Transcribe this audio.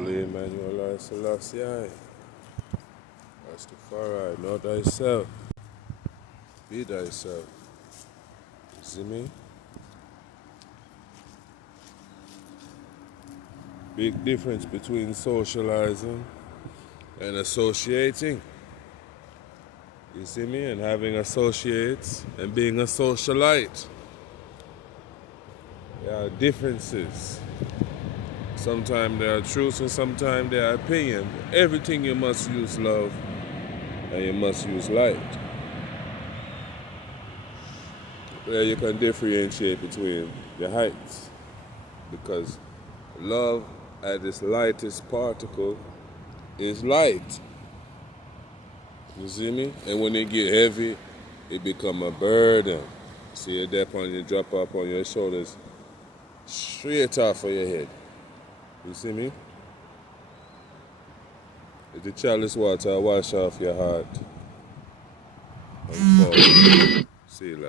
Holy Emmanuel Selassie, Rastafari, know thyself, be thyself. You see me? Big difference between socializing and associating. You see me? And having associates and being a socialite. There are differences. Sometimes there are truths and sometimes there are opinions. Everything you must use love and you must use light. Where you can differentiate between the heights. Because love at its lightest particle is light. You see me? And when it get heavy, it become a burden. See it up on you, drop up on your shoulders, straight off of your head. You see me? If the chalice water wash off your heart and fall. See you later.